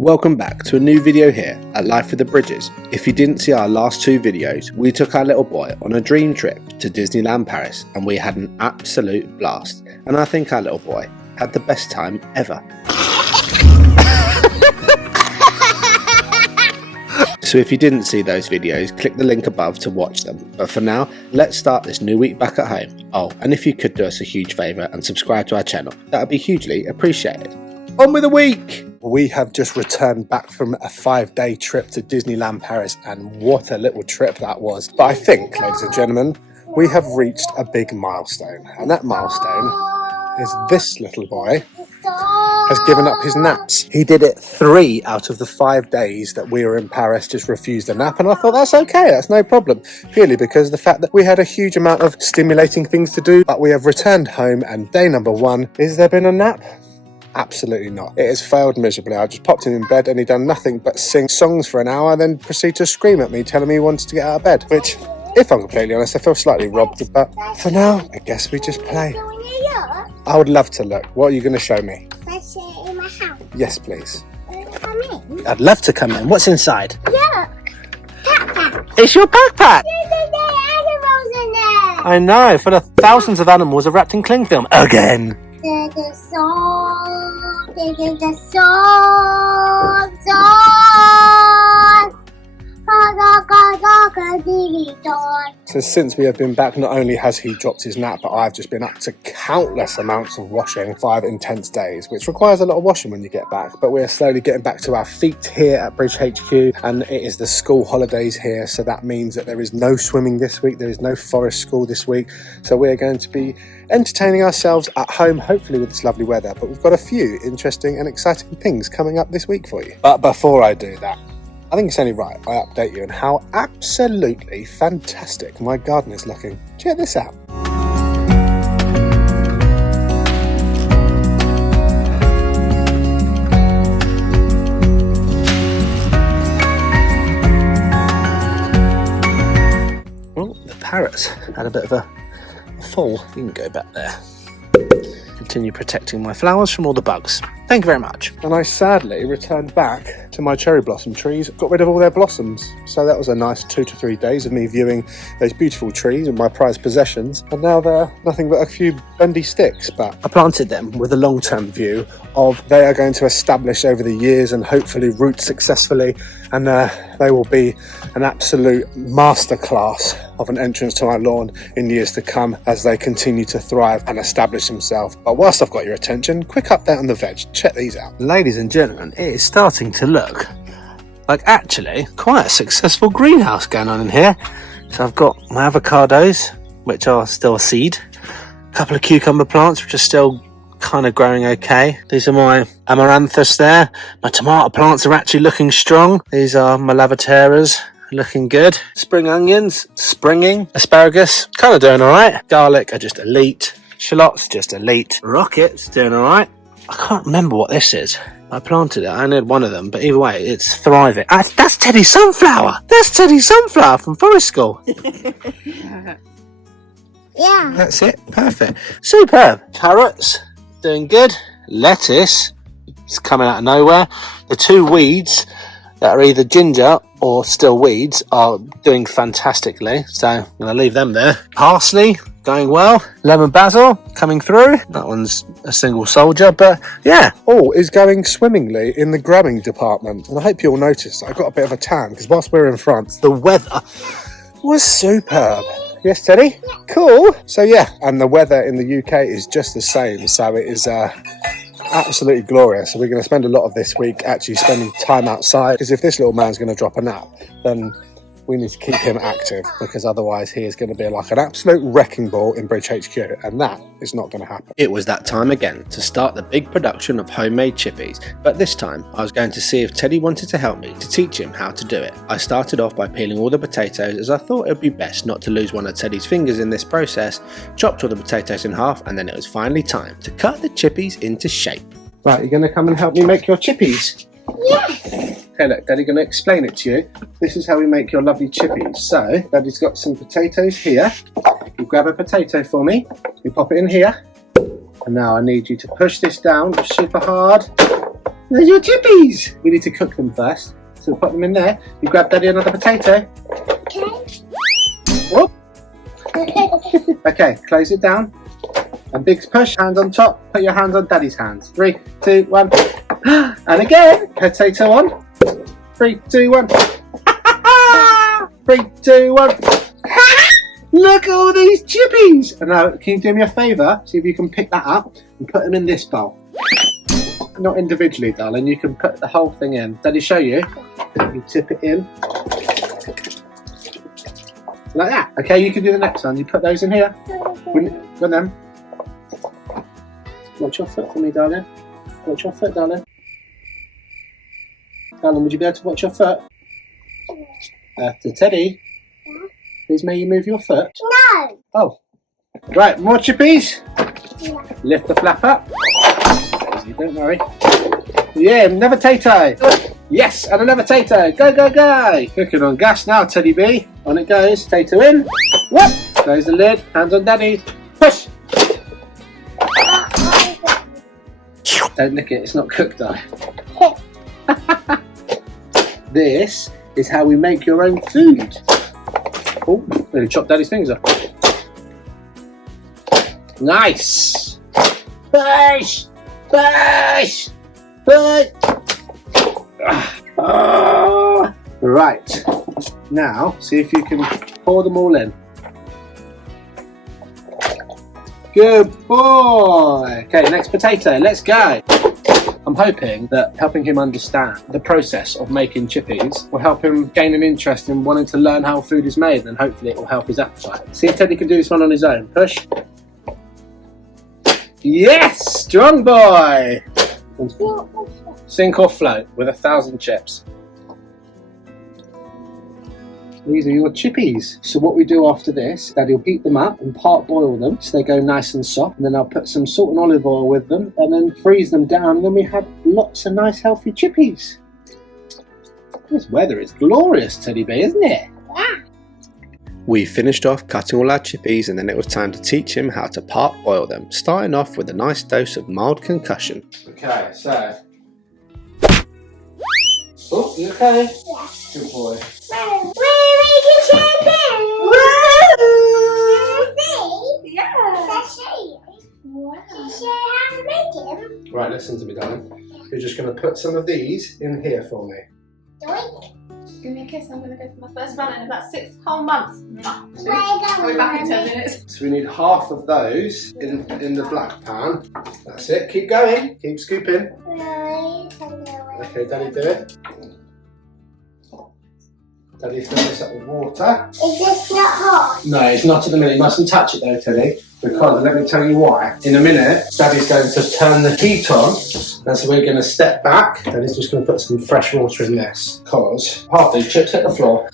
Welcome back to a new video here at Life with the Bridges. If you didn't see our last two videos, we took our little boy on a dream trip to Disneyland Paris and we had an absolute blast. And I think our little boy had the best time ever. So if you didn't see those videos, click the link above to watch them. But for now, let's start this new week back at home. Oh, and if you could do us a huge favour and subscribe to our channel, that would be hugely appreciated. On with the week! We have just returned back from a 5-day trip to Disneyland Paris, and what a little trip that was. But I think, ladies and gentlemen, we have reached a big milestone, and that milestone is this little boy has given up his naps. He did it 3 out of the 5 days that we were in Paris, just refused a nap, and I thought that's okay, that's no problem, purely because of the fact that we had a huge amount of stimulating things to do. But we have returned home, and day number 1, is there been a nap? Absolutely not. It has failed miserably. I just popped him in bed and he done nothing but sing songs for an hour, then proceed to scream at me, telling me he wanted to get out of bed, which, if I'm completely honest, I feel slightly robbed. But for now, I guess we just play. I would love to look. What are you going to show me? In my house. Yes, please. Come in. I'd love to come in. What's inside? Look. Backpack. It's your backpack! There's animals in there. I know, full of thousands of animals are wrapped in cling film. Again! There's a song. There's a song. So since we have been back, not only has he dropped his nap, but I've just been up to countless amounts of washing, 5 intense days, which requires a lot of washing when you get back. But we're slowly getting back to our feet here at Bridge HQ, and it is the school holidays here, so that means that there is no swimming this week, there is no forest school this week, so we're going to be entertaining ourselves at home, hopefully with this lovely weather. But we've got a few interesting and exciting things coming up this week for you. But before I do that, I think it's only right I update you on how absolutely fantastic my garden is looking. Check this out. Well, the parrots had a bit of a fall. You can go back there. Continue protecting my flowers from all the bugs. Thank you very much. And I sadly returned back to my cherry blossom trees, got rid of all their blossoms. So that was a nice 2 to 3 days of me viewing those beautiful trees and my prized possessions. And now they're nothing but a few bendy sticks. But I planted them with a long-term view of they are going to establish over the years and hopefully root successfully. And they will be an absolute masterclass of an entrance to our lawn in years to come as they continue to thrive and establish themselves. But whilst I've got your attention, quick update on the veg. Check these out. Ladies and gentlemen, it is starting to look like actually quite a successful greenhouse going on in here. So I've got my avocados, which are still a seed, a couple of cucumber plants, which are still kind of growing okay. These are my amaranthus there. My tomato plants are actually looking strong. These are my lavateras, looking good. Spring onions, springing. Asparagus, kind of doing all right. Garlic are just elite. Shallots, just elite. Rockets, doing all right. I can't remember what this is. I planted it. I only had one of them, but either way, it's thriving. That's Teddy Sunflower. That's Teddy Sunflower from Forest School. Yeah. That's it. Perfect. Superb. Carrots, doing good. Lettuce, it's coming out of nowhere. The 2 weeds that are either ginger or still weeds are doing fantastically. So I'm going to leave them there. Parsley, going well. Lemon basil coming through. That one's a single soldier, but yeah, all is going swimmingly in the growing department. And I hope you'll notice I got a bit of a tan because whilst we're in France, the weather was superb. Yes, Teddy? Yeah. Cool. So yeah, and the weather in the UK is just the same. So it is absolutely glorious. So we're going to spend a lot of this week actually spending time outside, because if this little man's going to drop a nap, then we need to keep him active, because otherwise he is going to be like an absolute wrecking ball in Bridge HQ, and that is not going to happen. It was that time again to start the big production of homemade chippies, but this time I was going to see if Teddy wanted to help me to teach him how to do it. I started off by peeling all the potatoes, as I thought it would be best not to lose one of Teddy's fingers in this process, chopped all the potatoes in half, and then it was finally time to cut the chippies into shape. Right, you're going to come and help me make your chippies? Yes. Okay, look, Daddy's going to explain it to you. This is how we make your lovely chippies. So, Daddy's got some potatoes here. You grab a potato for me. You pop it in here. And now I need you to push this down super hard. There's your chippies. We need to cook them first. So we'll put them in there. You grab Daddy another potato. Okay. Whoop. Okay, close it down. And big push, hands on top. Put your hands on Daddy's hands. 3, 2, 1. And again, potato on. 3, 2, 1. 3, 2, 1. Look at all these chippies. And now, can you do me a favour? See if you can pick that up and put them in this bowl. Not individually, darling. You can put the whole thing in. Daddy, show you. You tip it in. Like that. Okay, you can do the next one. You put those in here. With them. Watch your foot for me, darling. Watch your foot, darling. Darling, would you be able to watch your foot? To Teddy. Please may you move your foot. No. Oh. Right, more chippies. Yeah. Lift the flap up. Easy, don't worry. Yeah, another tato. Yes, and another tato. Go, go, go. Cooking on gas now, Teddy B. On it goes. Tato in. Whoop. Close the lid. Hands on Daddy. Push. Don't lick it. It's not cooked, though. This is how we make your own food. Oh, nearly chopped Daddy's fingers off. Nice. Push. Push. Push. Right. Now, see if you can pour them all in. Good boy. Okay, next potato. Let's go. I'm hoping that helping him understand the process of making chippies will help him gain an interest in wanting to learn how food is made, and hopefully it will help his appetite. See if Teddy can do this one on his own. Push. Yes! Strong boy! Sink or float with 1,000 chips. These are your chippies. So what we do after this, Daddy will heat them up and part boil them so they go nice and soft, and then I'll put some salt and olive oil with them and then freeze them down, and then we have lots of nice healthy chippies. This weather is glorious, Teddy B, isn't it? Yeah. We finished off cutting all our chippies, and then it was time to teach him how to part boil them, starting off with a nice dose of mild concussion. Okay, so... Oh, you okay? Yeah. Good boy. We're making champagne. See? Yeah. Let's show you. Wow. Let's show you how to make them. Right, listen to me, darling. You're just going to put some of these in here for me. Doink. Give me a kiss. I'm going to go for my first run in about 6 whole months. Where I'll be back in 10 Mommy? minutes. So we need half of those in the black pan. That's it. Keep going. Keep scooping. Okay, Daddy, do it. Daddy, fill this up with water. Is this not hot? No, it's not at the minute. You mustn't touch it though, Teddy. Because, let me tell you why. In a minute, Daddy's going to turn the heat on. And so we're going to step back. Daddy's just going to put some fresh water in this. Because half these chips hit the floor.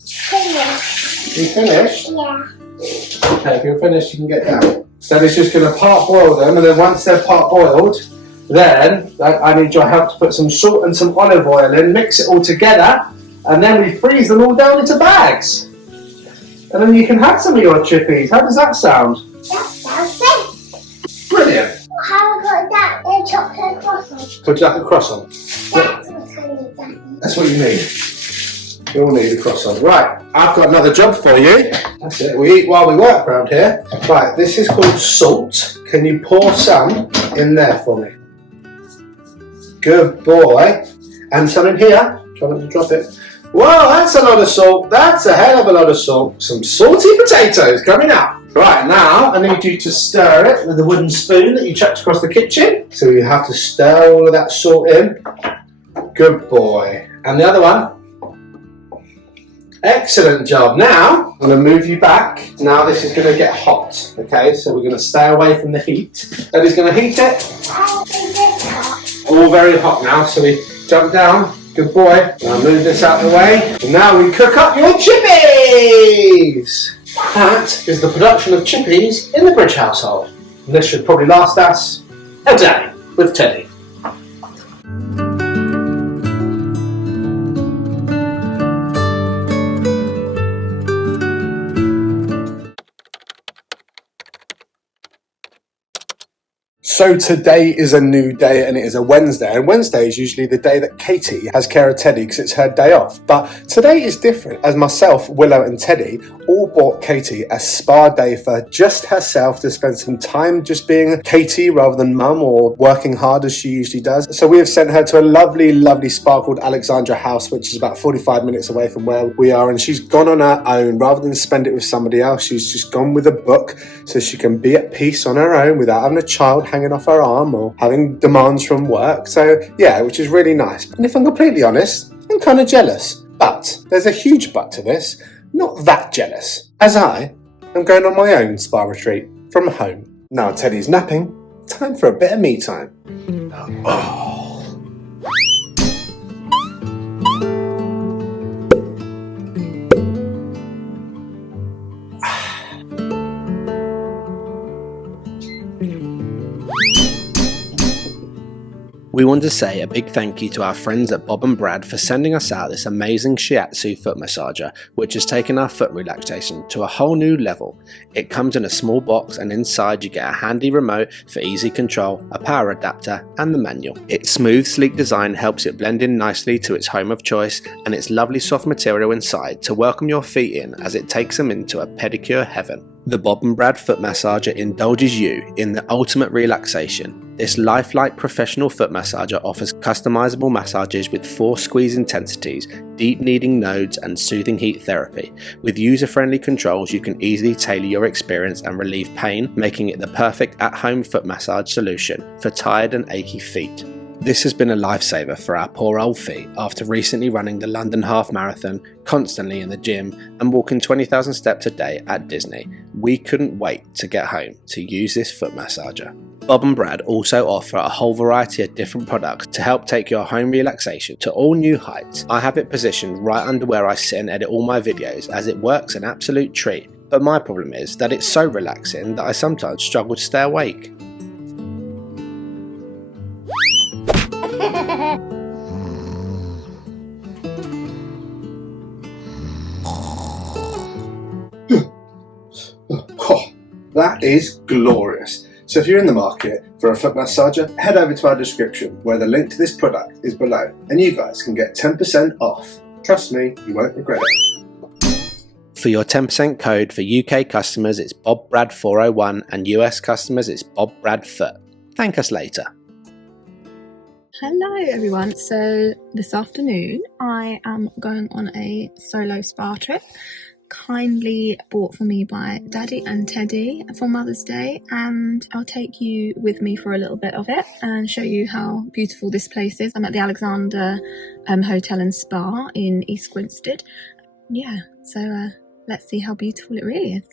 Finished. You finished? Yeah. Okay, if you're finished, you can get down. Daddy's just going to part boil them. And then once they're part boiled, then I need your help to put some salt and some olive oil in. Mix it all together. And then we freeze them all down into bags. And then you can have some of your chippies. How does that sound? That sounds good. Brilliant. How about that chocolate croissant? Put that across on. That's what's going to be done. That's what you need. You all need a croissant. Right, I've got another job for you. That's it. We eat while we work around here. Right, this is called salt. Can you pour some in there for me? Good boy. And some in here. Try not to drop it. Whoa, that's a lot of salt. That's a hell of a lot of salt. Some salty potatoes coming up. Right, now I need you to stir it with a wooden spoon that you chucked across the kitchen. So you have to stir all of that salt in. Good boy. And the other one. Excellent job. Now, I'm going to move you back. Now this is going to get hot. Okay, so we're going to stay away from the heat. Daddy's going to heat it. How is this hot? All very hot now, so we jump down. Good boy. Now move this out of the way. And now we cook up your chippies. That is the production of chippies in the Bridge household. And this should probably last us a day with Teddy. So today is a new day and it is a Wednesday, and Wednesday is usually the day that Katie has care of Teddy because it's her day off. But today is different, as myself, Willow and Teddy all bought Katie a spa day for just herself to spend some time just being Katie rather than mum or working hard as she usually does. So we have sent her to a lovely, lovely spa called Alexandra House, which is about 45 minutes away from where we are, and she's gone on her own. Rather than spend it with somebody else, she's just gone with a book so she can be at peace on her own without having a child hanging off her arm or having demands from work. So yeah, which is really nice. And if I'm completely honest, I'm kind of jealous. But there's a huge but to this. Not that jealous, as I am going on my own spa retreat from home. Now Teddy's napping, time for a bit of me time. Oh. We want to say a big thank you to our friends at Bob and Brad for sending us out this amazing shiatsu foot massager, which has taken our foot relaxation to a whole new level. It comes in a small box, and inside you get a handy remote for easy control, a power adapter and the manual. Its smooth, sleek design helps it blend in nicely to its home of choice, and its lovely soft material inside to welcome your feet in as it takes them into a pedicure heaven. The Bob and Brad foot massager indulges you in the ultimate relaxation. This lifelike professional foot massager offers customizable massages with 4 squeeze intensities, deep kneading nodes and soothing heat therapy. With user-friendly controls, you can easily tailor your experience and relieve pain, making it the perfect at-home foot massage solution for tired and achy feet. This has been a lifesaver for our poor old feet after recently running the London Half Marathon, constantly in the gym and walking 20,000 steps a day at Disney. We couldn't wait to get home to use this foot massager. Bob and Brad also offer a whole variety of different products to help take your home relaxation to all new heights. I have it positioned right under where I sit and edit all my videos, as it works an absolute treat. But my problem is that it's so relaxing that I sometimes struggle to stay awake. Oh, that is glorious. So if you're in the market for a foot massager, head over to our description where the link to this product is below, and you guys can get 10% off. Trust me, you won't regret it. For your 10% code for UK customers, it's BobBrad401, and US customers, it's BobBradFoot. Thank us later. Hello everyone, so this afternoon I am going on a solo spa trip, kindly bought for me by Daddy and Teddy for Mother's Day, and I'll take you with me for a little bit of it and show you how beautiful this place is. I'm at the Alexander Hotel and Spa in East Grinstead. Yeah, so let's see how beautiful it really is.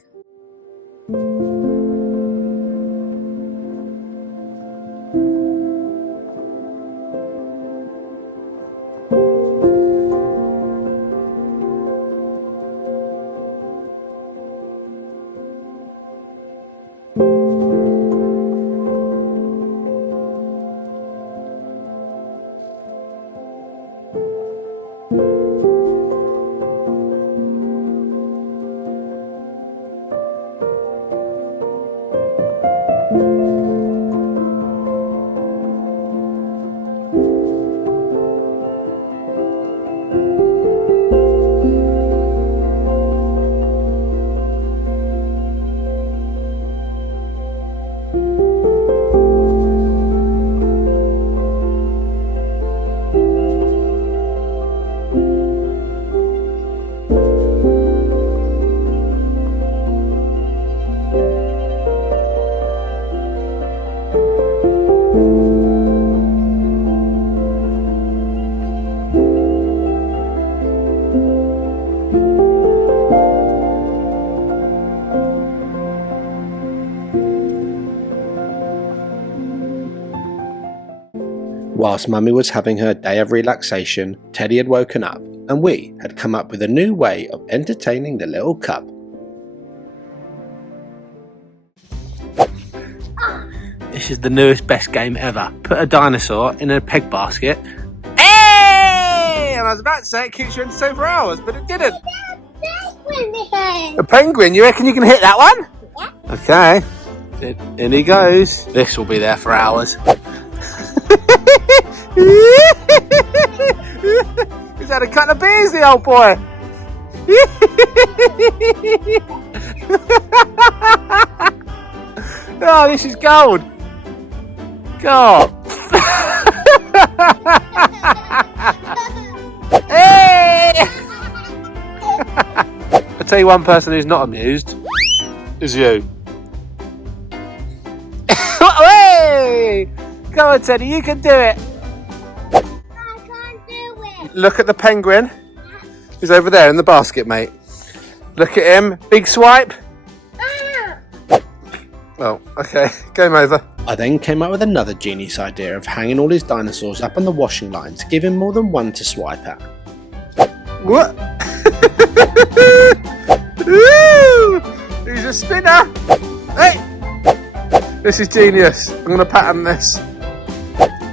Whilst Mummy was having her day of relaxation, Teddy had woken up, and we had come up with a new way of entertaining the little cub. This is the newest best game ever. Put a dinosaur in a peg basket. Hey! And I was about to say it keeps you entertained for hours, but it didn't. A penguin? You reckon you can hit that one? Yeah. Okay. In he goes. This will be there for hours. He's had a couple of beers, the old boy. Oh, this is gold. God. Hey! I'll tell you one person who's not amused is you. Hey! Come on, Teddy, you can do it. I can't do it. Look at the penguin. He's over there in the basket, mate. Look at him. Big swipe. Oh, okay. Game over. I then came up with another genius idea of hanging all his dinosaurs up on the washing line to give him more than one to swipe at. What? Woo! He's a spinner. Hey! This is genius. I'm going to pattern this.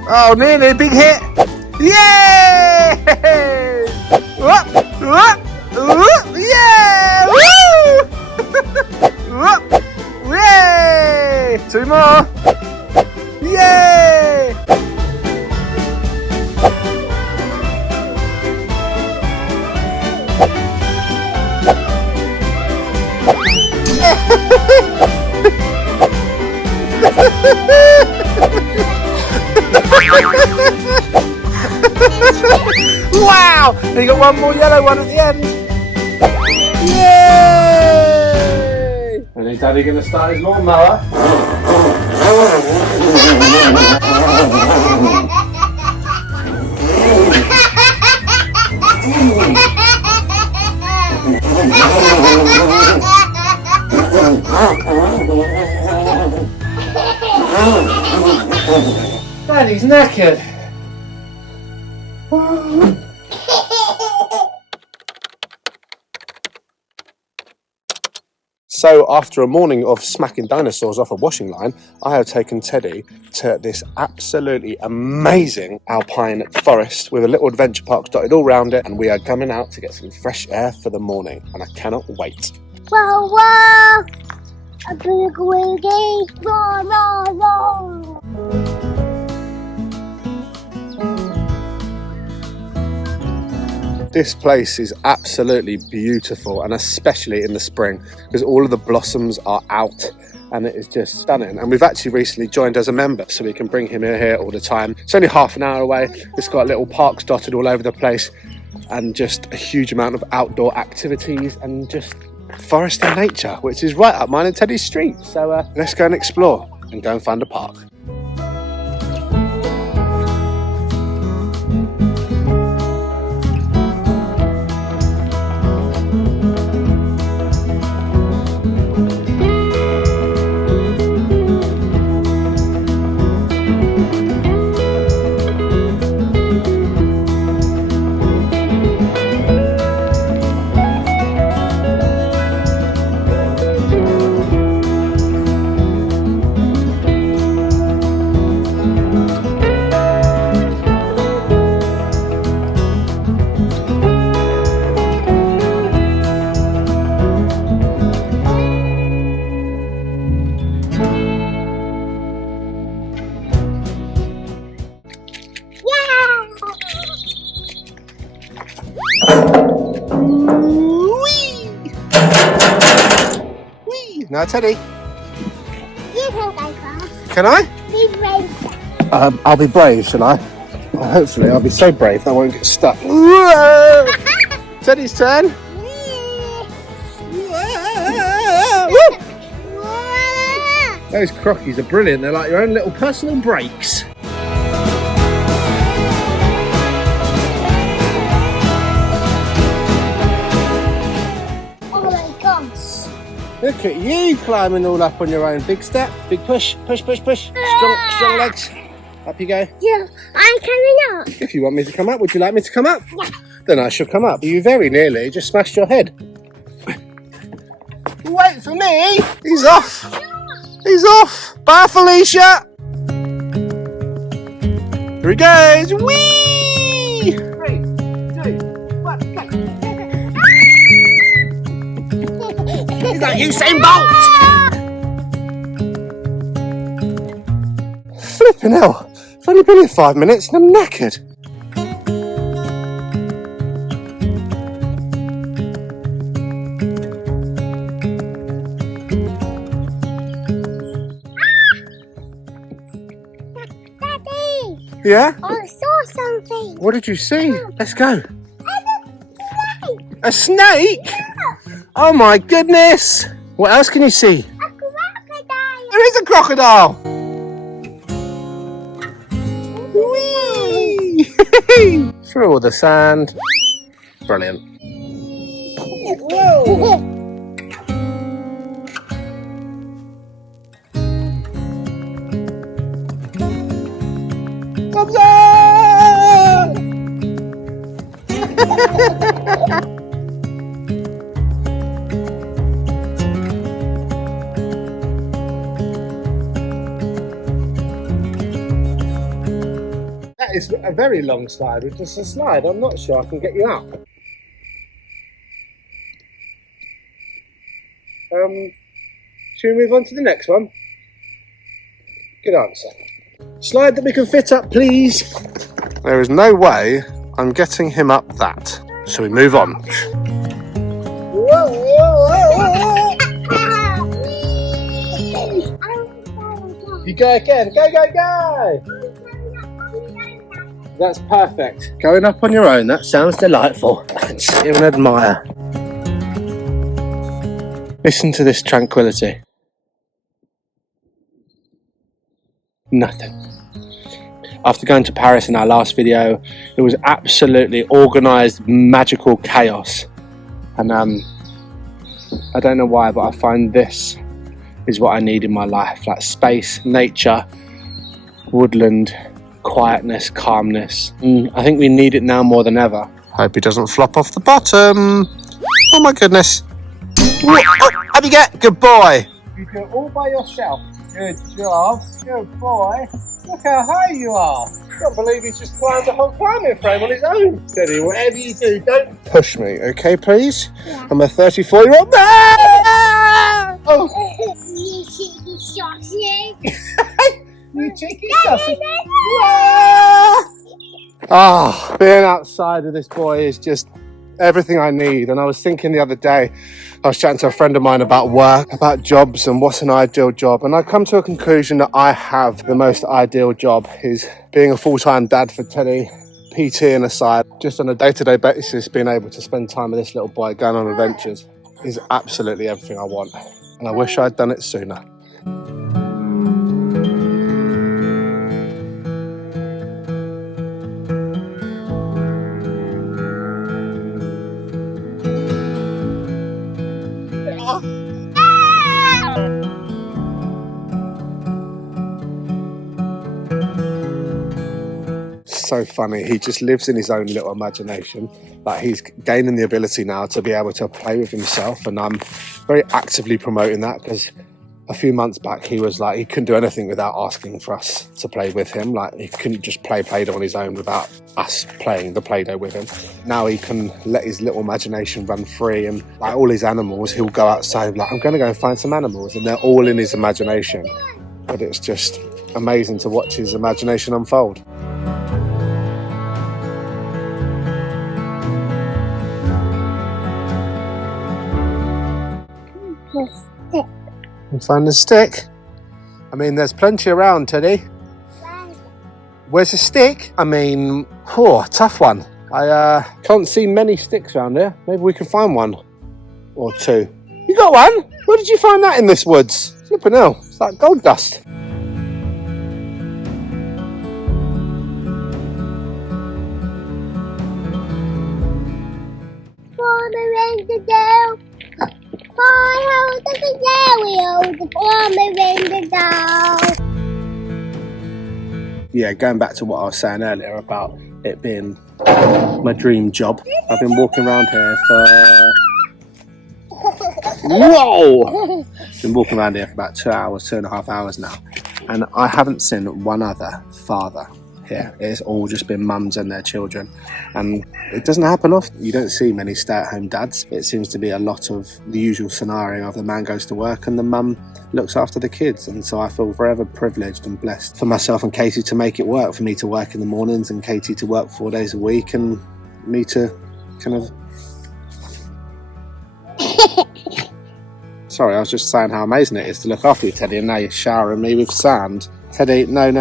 Oh, nearly. Big hit. Yay! Whoop, whoop, whoop, yeah! Woo! Whoop, yay! Two more. Yay! Wow! And you got one more yellow one at the end. Yay! And is Daddy going to start his lawnmower? Daddy's knackered. So after a morning of smacking dinosaurs off a washing line, I have taken Teddy to this absolutely amazing alpine forest with a little adventure park dotted all around it, and we are coming out to get some fresh air for the morning, and I cannot wait. Whoa, whoa! A big wiggy! Roar, roar, roar! This place is absolutely beautiful, and especially in the spring because all of the blossoms are out and it is just stunning. And we've actually recently joined as a member, so we can bring him in here all the time. It's only half an hour away. It's got little parks dotted all over the place and just a huge amount of outdoor activities and just forest and nature, which is right up mine and Teddy's street. So let's go and explore and go and find a park. Now, Teddy. You can go first. Can I? Be brave. I'll be brave, shall I? Well, hopefully, I'll be so brave that I won't get stuck. Teddy's turn. Those crockies are brilliant. They're like your own little personal brakes. Oh my gosh. Look at you climbing all up on your own. Big step, big push, push, push, push. Strong legs. Up you go. Yeah, I'm coming up. If you want me to come up, would you like me to come up? Yeah. Then I shall come up. You very nearly just smashed your head. Wait for me. He's off. He's off. Bye, Felicia. Here he goes. Whee! 3, 2, 1, go. He's like Usain Bolt. Flipping hell. I've only been here 5 minutes and I'm knackered. Daddy, Yeah? I saw something. What did you see? Let's go. Snake. A snake? Oh my goodness. What else can you see? A crocodile. There is a crocodile. Whee! Through all the sand. Brilliant. Whoa! That is a very long slide with just a slide. I'm not sure I can get you up. Should we move on to the next one? Good answer. Slide that we can fit up, please. There is no way I'm getting him up that. So we move on. Whoa, whoa, whoa, whoa. You go again. Go, go, go. That's perfect. Going up on your own, that sounds delightful. Let's sit here and admire. Listen to this tranquility. Nothing. After going to Paris in our last video, it was absolutely organised, magical chaos. And I don't know why, but I find this is what I need in my life. Like space, nature, woodland, quietness, calmness. I think we need it now more than ever. Hope he doesn't flop off the bottom. Oh my goodness. Oh, how'd you get? Good boy. You do it all by yourself. Good job. Good boy. Look how high you are. I can't believe he's just climbed a whole climbing frame on his own. Steady, whatever you do, don't push me, okay, please? Yeah. I'm a 34-year-old man. Oh. You cheeky sausage. You cheeky sausage. Ah, being outside with this boy is just everything I need. And I was thinking the other day, I was chatting to a friend of mine about work, about jobs and what's an ideal job. And I come to a conclusion that I have the most ideal job is being a full-time dad for Teddy, PTing aside, just on a day-to-day basis, being able to spend time with this little boy going on adventures is absolutely everything I want. And I wish I'd done it sooner. So funny, he just lives in his own little imagination. Like he's gaining the ability now to be able to play with himself, and I'm very actively promoting that because a few months back he was like he couldn't do anything without asking for us to play with him. Like he couldn't just play Play-Doh on his own without us playing the Play-Doh with him. Now he can let his little imagination run free, and like all his animals, he'll go outside and be like, I'm going to go and find some animals, and they're all in his imagination. But it's just amazing to watch his imagination unfold. Stick. And find the stick. I mean, there's plenty around, Teddy. Where's the stick? I mean, tough one. I can't see many sticks around here. Maybe we can find one or two. You got one? Where did you find that in this woods? Flipping hell, it's like gold dust. Yeah, going back to what I was saying earlier about it being my dream job. I've been walking around here for... Whoa! Been walking around here for about 2 hours, 2.5 hours now. And I haven't seen one other father here. It's all just been mums and their children, and it doesn't happen often. You don't see many stay-at-home dads. It seems to be a lot of the usual scenario of the man goes to work and the mum looks after the kids, and so I feel forever privileged and blessed for myself and Katie to make it work, for me to work in the mornings and Katie to work 4 days a week, and me to kind of... Sorry, I was just saying how amazing it is to look after you, Teddy, and now you're showering me with sand. Teddy, no.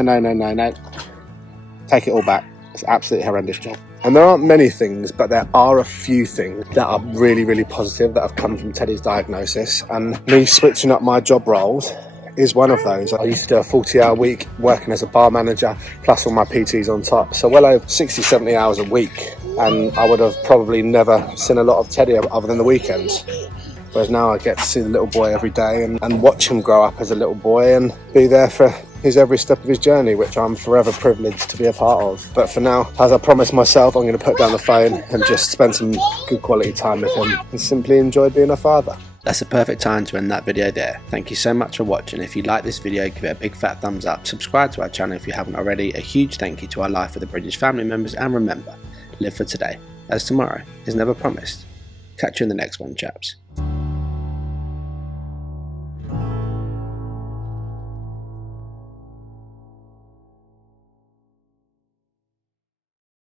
Take it all back. It's an absolutely horrendous job. And there aren't many things, but there are a few things that are really, really positive that have come from Teddy's diagnosis. And me switching up my job roles is one of those. I used to do a 40-hour week working as a bar manager, plus all my PTs on top. So well over 60, 70 hours a week. And I would have probably never seen a lot of Teddy other than the weekends. Whereas now I get to see the little boy every day and watch him grow up as a little boy and be there for his every step of his journey, which I'm forever privileged to be a part of. But for now, as I promised myself, I'm going to put down the phone and just spend some good quality time with him and simply enjoy being a father. That's a perfect time to end that video there. Thank you so much for watching. If you like this video, give it a big fat thumbs up. Subscribe to our channel if you haven't already. A huge thank you to our Life with the British family members, and remember, live for today, as tomorrow is never promised. Catch you in the next one, chaps.